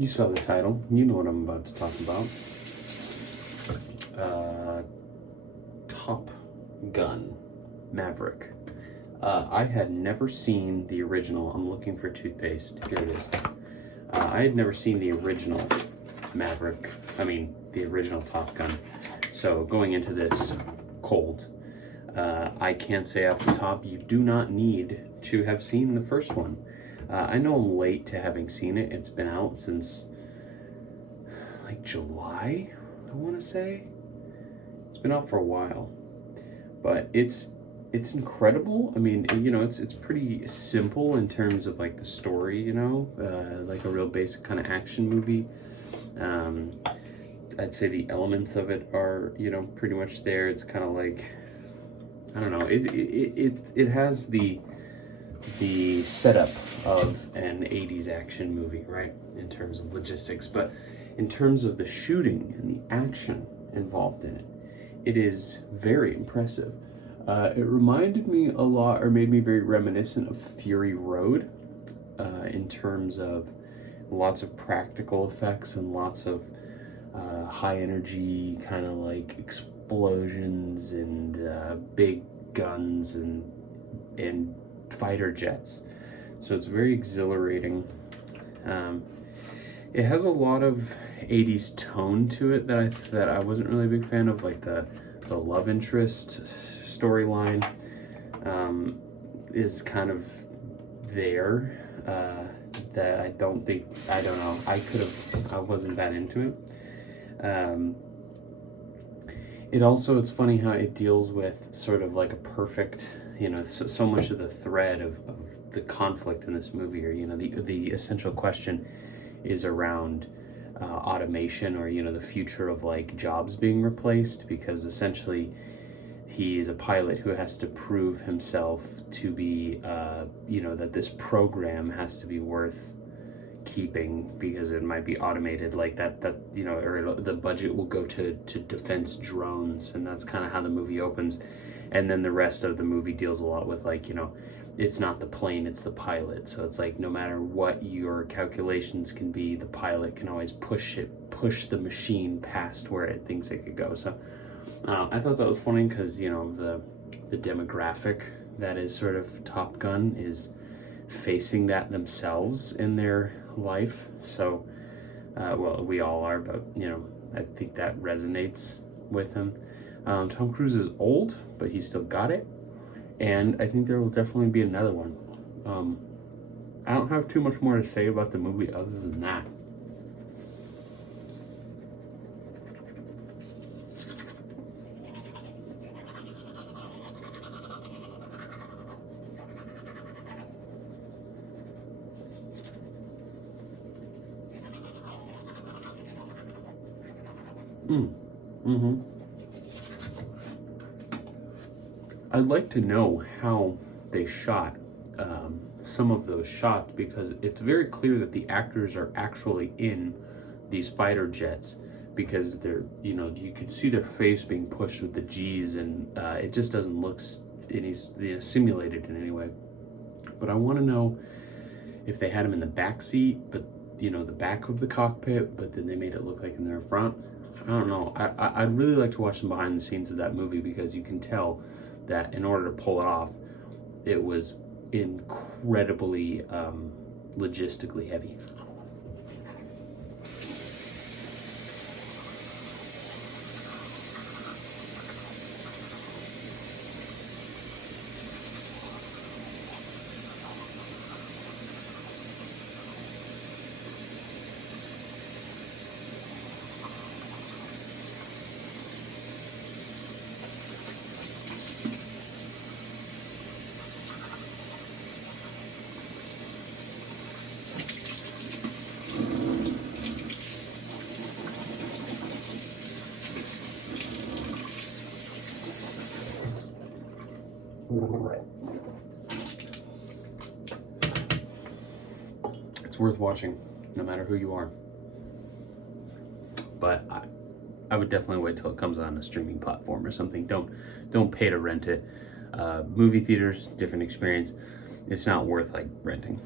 You saw the title. You know what I'm about to talk about. Top Gun Maverick. I had never seen the original. I'm looking for toothpaste. Here it is. I had never seen the original Maverick. I mean, the original Top Gun. So going into this cold, I can't say off the top, you do not need to have seen the first one. I know I'm late to having seen it. It's been out since like July, I want to say. It's been out for a while, but it's incredible. I mean, you know, it's pretty simple in terms of like the story, you know, like a real basic kind of action movie. I'd say the elements of it are, you know, pretty much there. It's kind of like, I don't know, it has the setup of an 80s action movie, right, in terms of logistics, but in terms of the shooting and the action involved in it, it is very impressive. It reminded me a lot, or made me very reminiscent of Fury Road, in terms of lots of practical effects and lots of high energy kind of like explosions and big guns and fighter jets. So it's very exhilarating. It has a lot of 80s tone to it that I wasn't really a big fan of, like the love interest storyline is kind of there, that I don't know, I wasn't that into it. It's funny how it deals with sort of like a perfect, you know, so much of the thread of the conflict in this movie, or, you know, the essential question is around automation, or, you know, the future of like jobs being replaced, because essentially he is a pilot who has to prove himself to be, you know, that this program has to be worth keeping because it might be automated, like that you know, or the budget will go to defense drones, and that's kind of how the movie opens. And then the rest of the movie deals a lot with, like, you know, it's not the plane, it's the pilot. So it's like, no matter what your calculations can be, the pilot can always push the machine past where it thinks it could go. So I thought that was funny because, you know, the demographic that is sort of Top Gun is facing that themselves in their life. So well, we all are, but, you know, I think that resonates with him. Tom Cruise is old, but he's still got it, and I think there will definitely be another one. I don't have too much more to say about the movie other than that. I'd like to know how they shot some of those shots, because it's very clear that the actors are actually in these fighter jets, because they're, you know, you could see their face being pushed with the G's, and it just doesn't look simulated in any way. But I want to know if they had them in the back seat, but, you know, the back of the cockpit, but then they made it look like in their front. I don't know. I'd really like to watch some behind the scenes of that movie, because you can tell that in order to pull it off, it was incredibly logistically heavy. It's worth watching, no matter who you are. But I would definitely wait till it comes on a streaming platform or something. Don't pay to rent it. Movie theaters, different experience. It's not worth like renting.